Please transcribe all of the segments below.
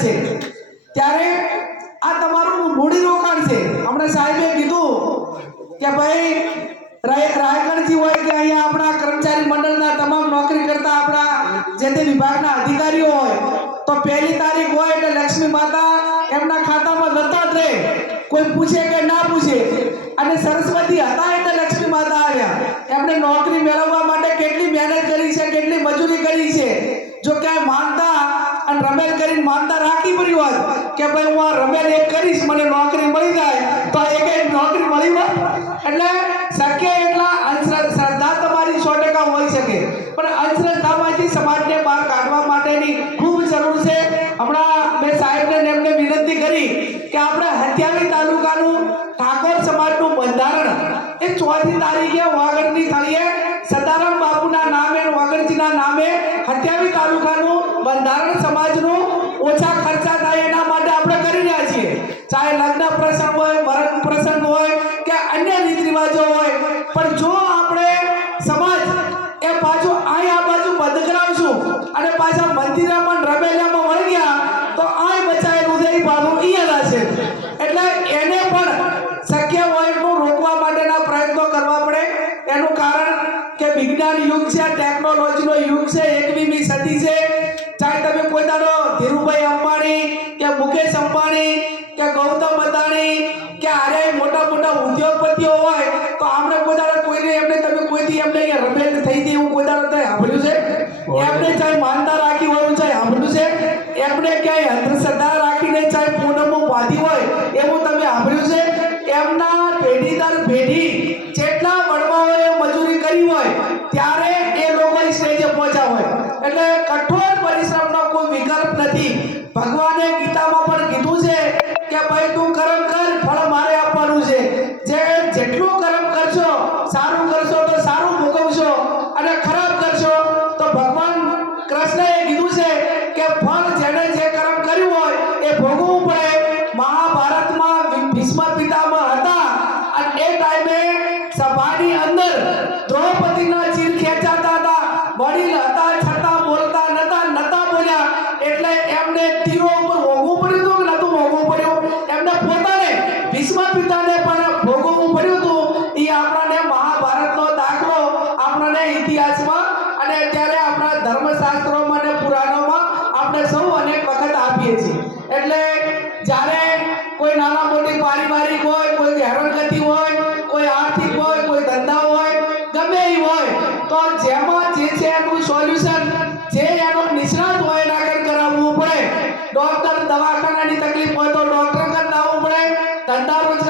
છે. ત્યારે આ તમારું મૂડી રોકાણ છે. હમણાં સાહેબે કીધું કે ભાઈ, રાય- રાયગઢથી હોય કે અહીંયા આપણા કર્મચારી મંડળના તમામ નોકરી કરતા આપણા જે તે વિભાગના અધિકારીઓ હોય, તો પહેલી તારીખ હોય એટલે લક્ષ્મી માતા એમના ખાતામાં જતા રહે. કોઈ પૂછે કે ના પૂછે. અને સરસ્વતી હતા એટલે લક્ષ્મી માતા આવ્યા. એમને નોકરી મેળવવા માટે કેટલી મહેનત કરી છે, કેટલી મજૂરી કરી છે. જો ક્યાંય માનતા અને રમેલ કરીને માનતા કે ભાઈ હું આ રમેલ એક કરીશ, મને નોકરી મળી જાય. તો એક નોકરી મળી હોત એટલે શક્ય એટલા અંધશ્રદ્ધા તમારી સો ટકા હોઈ શકે. પણ અંધશ્રદ્ધામાંથી સમાજને બહાર કાઢવા માટેની ખૂબ જરૂર છે. હમણાં મેં સાહેબને એમને વિનંતી કરી કે આપણે હત્યાવી તાલુકાનું ઠાકોર સમાજનું બંધારણ, એ ચોથી તારીખે વાગડની થળીએ સદારામ બાપુના નામે વાગડજીના નામે હત્યાવી તાલુકાનું બંધારણ ચાહે લગ્ન પ્રસંગ હોય મરણ પ્રસંગ હોય કે અન્ય રીત રિવાજો હોય, પણ જો આપણે સમાજ એ પાછું અહીં આ બાજુ બંધ કરાવશું અને પાછા મંદિરામાં રમેલામાં વળી ગયા, તો આય બચાવેલું છે એ પાછું છે એટલે એને પણ શક્ય હોય એટલું રોકવા માટેના પ્રયત્નો કરવા પડે. એનું કારણ કે વિજ્ઞાન યુગ છે, ટેકનોલોજીનો યુગ છે એકવીમી સદી છે. તમે એમને અહીંયા રમેલ થઈ હતી એવું કોઈ દાડો સાંભળ્યું છે? એમને ચાહે માનતા રાખી હોય ચાહે? સાંભળ્યું છે? એમને ક્યાંય અંધશ્રદ્ધા રાખીને ચાહે પૂનમો બાંધી હોય એવું તમે સાંભળ્યું છે? એમના પેઢી દર પેઢી જેટલા વડવાઓએ મજૂરી કરી હોય ત્યારે એ લોકો સ્ટેજે પહોંચ્યા હોય. એટલે કઠોર પરિશ્રમનો કોઈ વિકલ્પ નથી. ભગવાને ગીતામાં પણ કીધું છે કે ભાઈ તું કર્મ કર ફળ મારે આપવાનું છે. જે જેટલું કર્મ કરશો સારું કરશો ભીષ્મ પિતામહ હતા. અને એ ટાઈમે સભાની અંદર દ્રૌપદીના ચીર ખેંચાતા હતા. વડીલ હતા, છતાં બોલતા નતા નતા બોલ્યા. એટલે એમને તીરો ઉપર ભોગવું પડ્યું હતું કે નતું ભોગવું પડ્યું? એમને પોતાને ભીષ્મ પિતાને પણ ભોગવવું પડ્યું હતું. એ આપણાને મહાભારતનો દાખલો આપણાને ઇતિહાસમાં અને અત્યારે આપણા ધર્મશાસ્ત્રોમાં અને પુરાણોમાં આપણે સૌ અનેક વખત આપીએ છીએ. એટલે જ્યારે કોઈ નાના મોટી પારિવારિક હોય, કોઈ હેરાનગતિ હોય, કોઈ આર્થિક હોય, કોઈ ધંધા હોય, ગમે એ હોય, તો જેમાં જે છે એનું સોલ્યુશન જે એનો નિષ્ણાત હોય એના આગળ કરાવવું પડે. ડોક્ટર દવાખાનાની તકલીફ હોય તો ડોક્ટર આગળ આવવું પડે. ધંધા રોજગારની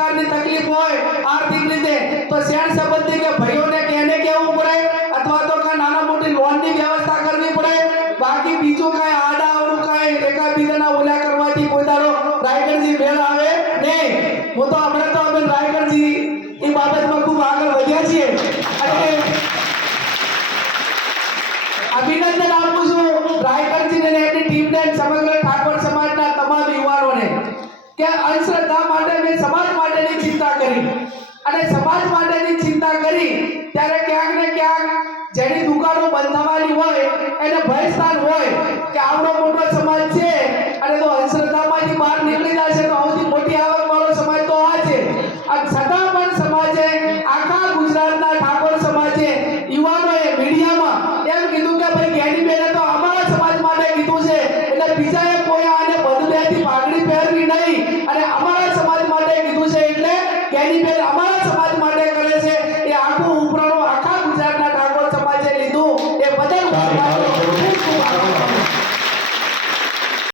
અમે રાયગઢજી એ બાબતમાં ખૂબ આગળ વધ્યા છીએ. અને અભિનંદન આપું છું રાયગઢજી અને એમની ટીમને સમગ્ર ઠાકોર સમાજના તમામ યુવાનોને કે અંધશ્રદ્ધા માટે મેં સમાજ માટેની ચિંતા કરી. અને સમાજ માટેની ચિંતા કરી ત્યારે ક્યાંક ને ક્યાંક જેની દુકાનો બંધ હોય, એને ભયસ્થાન હોય કે બીજાએ કોઈ આને બદલેથી પાઘડી પહેરવી નહીં. અને અમારા સમાજ માટે કીધું છે એટલે કેની બેન અમારા